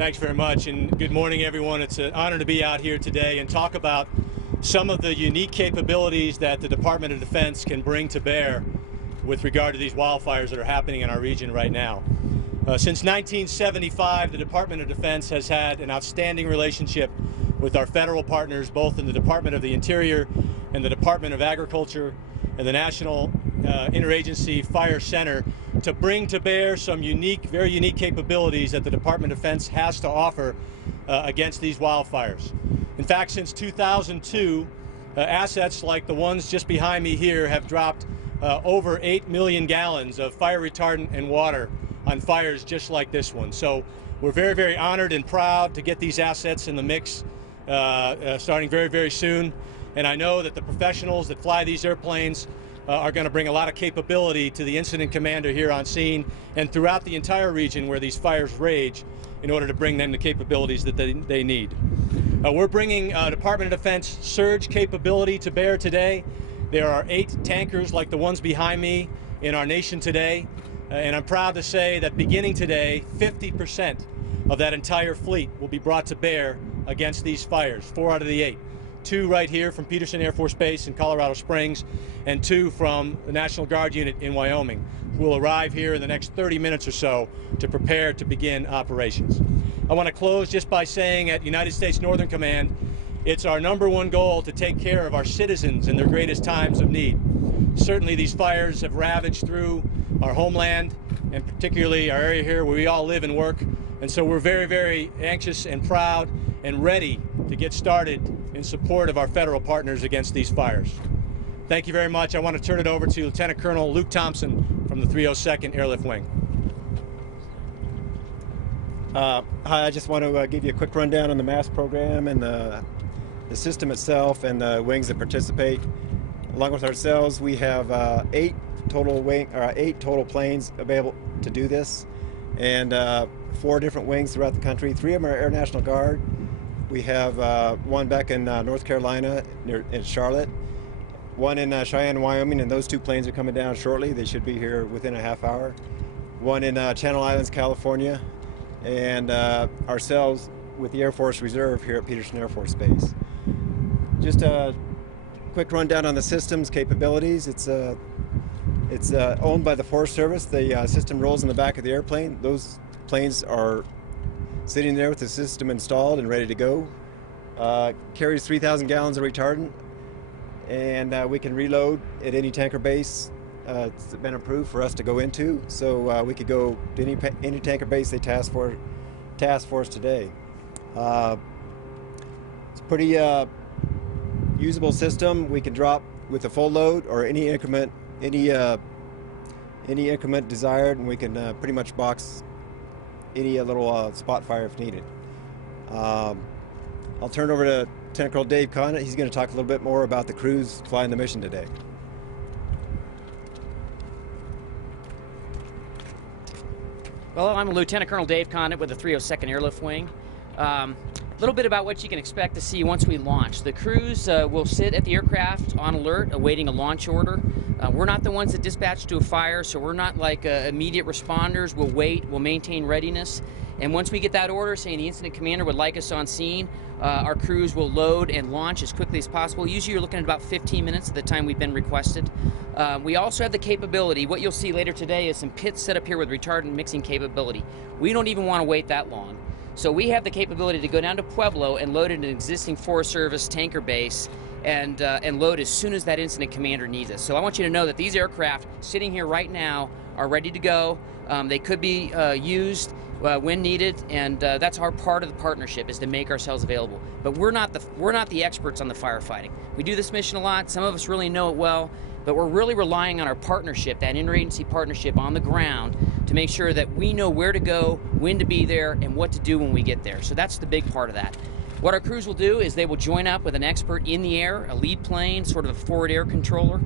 Thanks very much, and good morning, everyone. It's an honor to be out here today and talk about some of the unique capabilities that the Department of Defense can bring to bear with regard to these wildfires that are happening in our region right now. Since 1975, the Department of Defense has had an outstanding relationship with our federal partners, both in the Department of the Interior and the Department of Agriculture and the National Interagency Fire Center, to bring to bear some unique, very unique capabilities that the Department of Defense has to offer against these wildfires. In fact, since 2002, assets like the ones just behind me here have dropped over 8 million gallons of fire retardant and water on fires just like this one. So we're very, very honored and proud to get these assets in the mix starting very, very soon. And I know that the professionals that fly these airplanes are going to bring a lot of capability to the incident commander here on scene and throughout the entire region where these fires rage in order to bring them the capabilities that they need. We're bringing Department of Defense surge capability to bear today. There are 8 tankers like the ones behind me in our nation today, and I'm proud to say that beginning today, 50% of that entire fleet will be brought to bear against these fires, 4 out of the 8. 2 right here from Peterson Air Force Base in Colorado Springs, and 2 from the National Guard unit in Wyoming, who will arrive here in the next 30 minutes or so to prepare to begin operations. I want to close just by saying at United States Northern Command, it's our #1 goal to take care of our citizens in their greatest times of need. Certainly these fires have ravaged through our homeland, and particularly our area here where we all live and work, and so we're very, very anxious and proud and ready to get started in support of our federal partners against these fires. Thank you very much. I want to turn it over to Lieutenant Colonel Luke Thompson from the 302nd Airlift Wing. Hi, I just want to give you a quick rundown on the MAFFS program and the system itself and the wings that participate. Along with ourselves, we have 8 total planes available to do this, and 4 different wings throughout the country. 3 of them are Air National Guard. We have 1 back in North Carolina, in Charlotte, 1 in Cheyenne, Wyoming, and those 2 planes are coming down shortly. They should be here within a half hour. 1 in Channel Islands, California, and ourselves with the Air Force Reserve here at Peterson Air Force Base. Just a quick rundown on the system's capabilities. It's owned by the Forest Service. The system rolls in the back of the airplane. Those planes are sitting there with the system installed and ready to go. Carries 3,000 gallons of retardant, and we can reload at any tanker base. It's been approved for us to go into, so we could go to any tanker base they task for us today. It's a pretty usable system. We can drop with a full load or any increment desired, and we can pretty much box any little spot fire if needed. I'll turn it over to Lieutenant Colonel Dave Condit. He's going to talk a little bit more about the crews flying the mission today. Well, I'm Lieutenant Colonel Dave Condit with the 302nd Airlift Wing. A little bit about what you can expect to see once we launch. The crews will sit at the aircraft on alert, awaiting a launch order. We're not the ones that dispatch to a fire, so we're not like immediate responders. We'll wait, we'll maintain readiness, and once we get that order saying the incident commander would like us on scene, our crews will load and launch as quickly as possible. Usually you're looking at about 15 minutes at the time we've been requested. We also have the capability, what you'll see later today is some pits set up here with retardant mixing capability. We don't even want to wait that long. So we have the capability to go down to Pueblo and load an existing Forest Service tanker base and load as soon as that incident commander needs us. So I want you to know that these aircraft sitting here right now are ready to go. They could be used when needed, and that's our part of the partnership, is to make ourselves available. But we're not the experts on the firefighting. We do this mission a lot. Some of us really know it well, but we're really relying on our partnership, that interagency partnership on the ground, to make sure that we know where to go, when to be there, and what to do when we get there. So that's the big part of that. What our crews will do is they will join up with an expert in the air, a lead plane, sort of a forward air controller,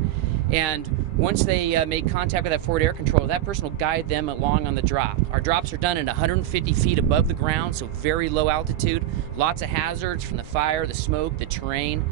and once they make contact with that forward air controller, that person will guide them along on the drop. Our drops are done at 150 feet above the ground, so very low altitude, lots of hazards from the fire, the smoke, the terrain,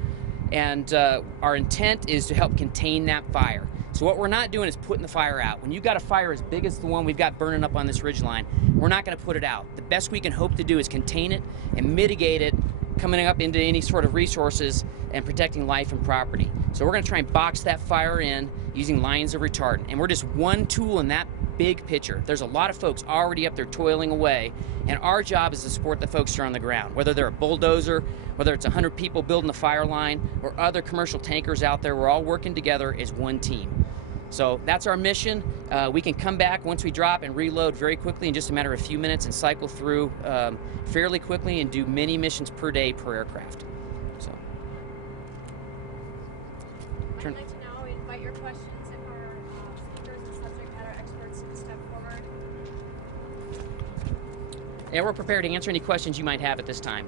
and our intent is to help contain that fire. So what we're not doing is putting the fire out. When you've got a fire as big as the one we've got burning up on this ridgeline, we're not going to put it out. The best we can hope to do is contain it and mitigate it coming up into any sort of resources and protecting life and property. So we're going to try and box that fire in using lines of retardant. And we're just one tool in that big picture. There's a lot of folks already up there toiling away, and our job is to support the folks that are on the ground, whether they're a bulldozer, whether it's 100 people building the fire line, or other commercial tankers out there. We're all working together as one team. So that's our mission. We can come back once we drop and reload very quickly in just a matter of a few minutes and cycle through fairly quickly and do many missions per day per aircraft. So. I'd like to now invite your questions if our speakers and subject matter experts can step forward. And we're prepared to answer any questions you might have at this time.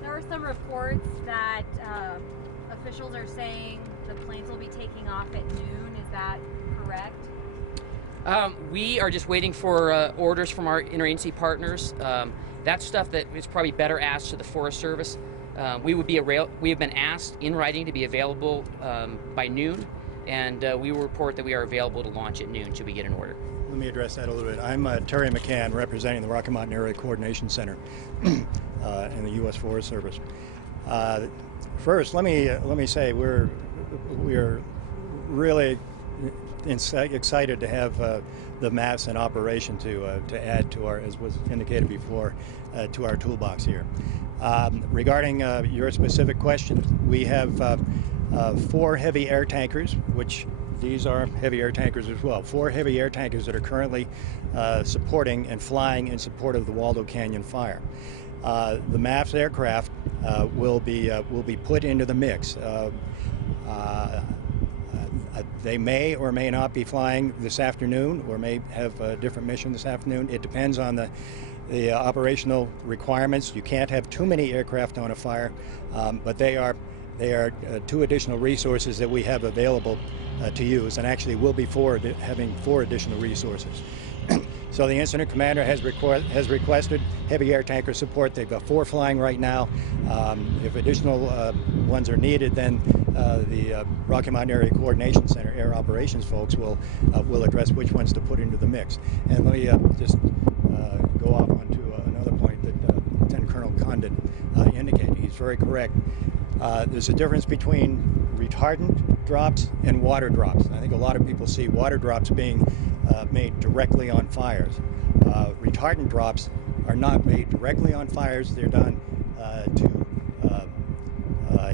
There are some reports that officials are saying the planes will be taking off at noon. Is that correct? We are just waiting for orders from our interagency partners. That's stuff that is probably better asked to the Forest Service. We have been asked in writing to be available by noon, and we will report that we are available to launch at noon should we get an order. Let me address that a little bit. I'm Terry McCann, representing the Rocky Mountain Area Coordination Center in the U.S. Forest Service. First, let me say we are really excited to have the MAFFS in operation to add to our, as was indicated before, to our toolbox here. Regarding your specific question, we have 4 heavy air tankers, which these are heavy air tankers as well. 4 heavy air tankers that are currently supporting and flying in support of the Waldo Canyon fire. The MAFFS aircraft will be put into the mix. They may or may not be flying this afternoon, or may have a different mission this afternoon. It depends on the operational requirements. You can't have too many aircraft on a fire, but they are 2 additional resources that we have available to use, and actually will be having 4 additional resources. So the incident commander has requested heavy air tanker support. They've got 4 flying right now. If additional ones are needed, then the Rocky Mountain Area Coordination Center Air Operations folks will address which ones to put into the mix. And let me just go off onto another point that Lieutenant Colonel Condit indicated. He's very correct. There's a difference between retardant drops and water drops. I think a lot of people see water drops being made directly on fires. Retardant drops are not made directly on fires. They're done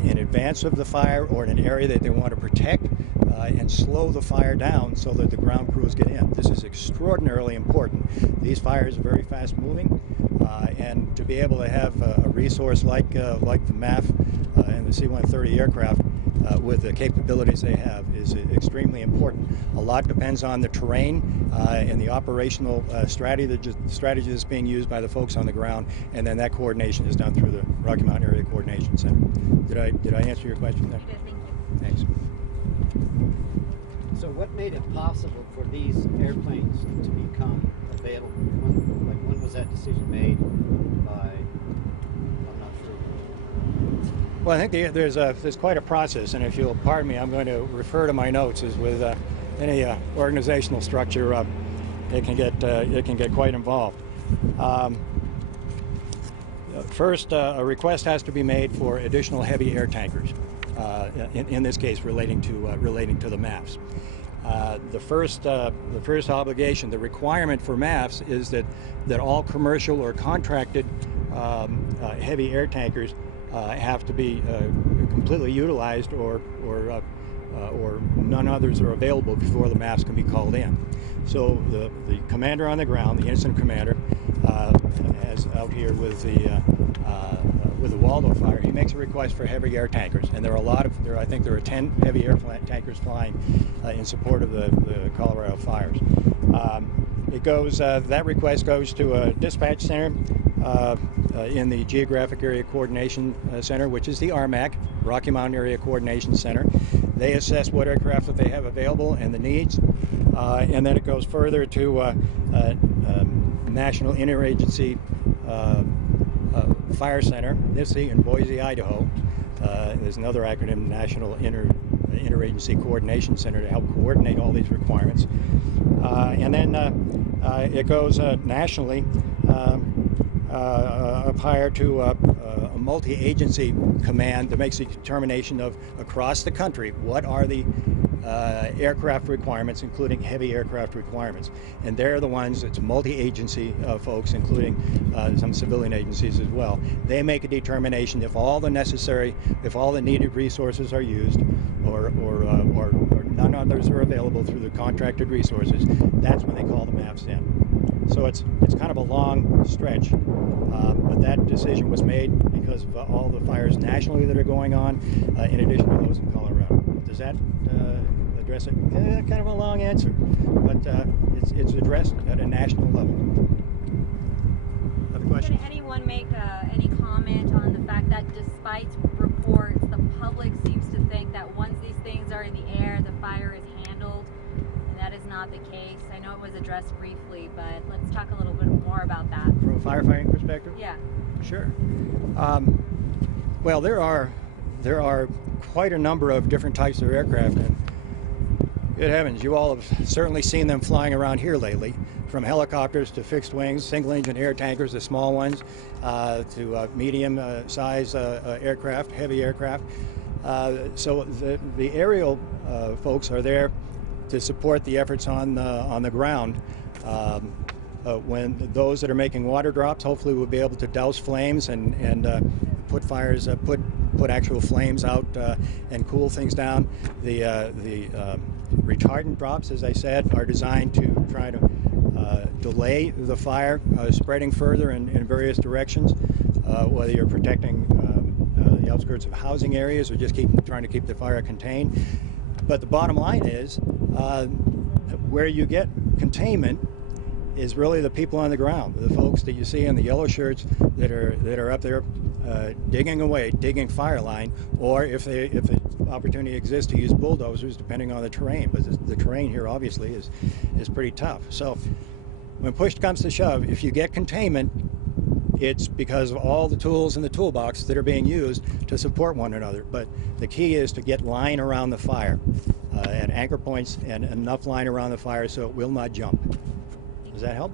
in advance of the fire or in an area that they want to protect and slow the fire down so that the ground crews get in. This is extraordinarily important. These fires are very fast moving, and to be able to have a resource like the MAFF and the C-130 aircraft with the capabilities they have is extremely important. A lot depends on the terrain and the operational strategy that's being used by the folks on the ground, and then that coordination is done through the Rocky Mountain Area Coordination Center. Did I answer your question there? You did, thank you. Thanks. So what made it possible for these airplanes to become available? When was that decision made by, I'm not sure. Well, I think there's quite a process, and if you'll pardon me, I'm going to refer to my notes. As with any organizational structure, it can get quite involved. First, a request has to be made for additional heavy air tankers. In this case, relating to the MAFFS. The first obligation, the requirement for MAFFS, is that all commercial or contracted heavy air tankers have to be completely utilized, or none others are available before the MAFFS can be called in. So the commander on the ground, the incident commander, as out here with the Waldo fire, he makes a request for heavy air tankers, and there are I think there are 10 heavy air tankers flying in support of the Colorado fires. That request goes to a dispatch center in the Geographic Area Coordination Center, which is the RMAC, Rocky Mountain Area Coordination Center. They assess what aircraft that they have available and the needs, and then it goes further to National Interagency Fire Center, NIFC, in Boise, Idaho. There's another acronym, National Interagency Coordination Center, to help coordinate all these requirements. And then it goes nationally up higher to a multi-agency command that makes a determination of across the country what are the aircraft requirements, including heavy aircraft requirements. And they're the ones, it's multi-agency folks, including some civilian agencies as well. They make a determination if all the needed resources are used or none others are available through the contracted resources. That's when they call the MAFFS in. So it's kind of a long stretch, but that decision was made because of all the fires nationally that are going on, in addition to those in Colorado. Does that address it? Kind of a long answer, but it's addressed at a national level. Other questions? Can anyone make any comment on the fact that despite reports, the public seems to think that once these things are in the air, the fire is handled, and that is not the case? I know it was addressed briefly, but let's talk a little bit more about that. From a firefighting perspective? Yeah. Sure. Well, there are quite a number of different types of aircraft, and good heavens, you all have certainly seen them flying around here lately, from helicopters to fixed wings, single-engine air tankers, the small ones, to medium-size aircraft, heavy aircraft. So the aerial folks are there to support the efforts on the ground. When those that are making water drops, hopefully we'll be able to douse flames and put fires, put actual flames out and cool things down. The retardant drops, as I said, are designed to try to delay the fire spreading further in various directions, whether you're protecting the outskirts of housing areas or just trying to keep the fire contained. But the bottom line is, where you get containment is really the people on the ground, the folks that you see in the yellow shirts that are up there digging fire line, or if the opportunity exists to use bulldozers, depending on the terrain. But the terrain here obviously is pretty tough. So when push comes to shove, if you get containment, it's because of all the tools in the toolbox that are being used to support one another. But the key is to get line around the fire at anchor points and enough line around the fire so it will not jump. Does that help?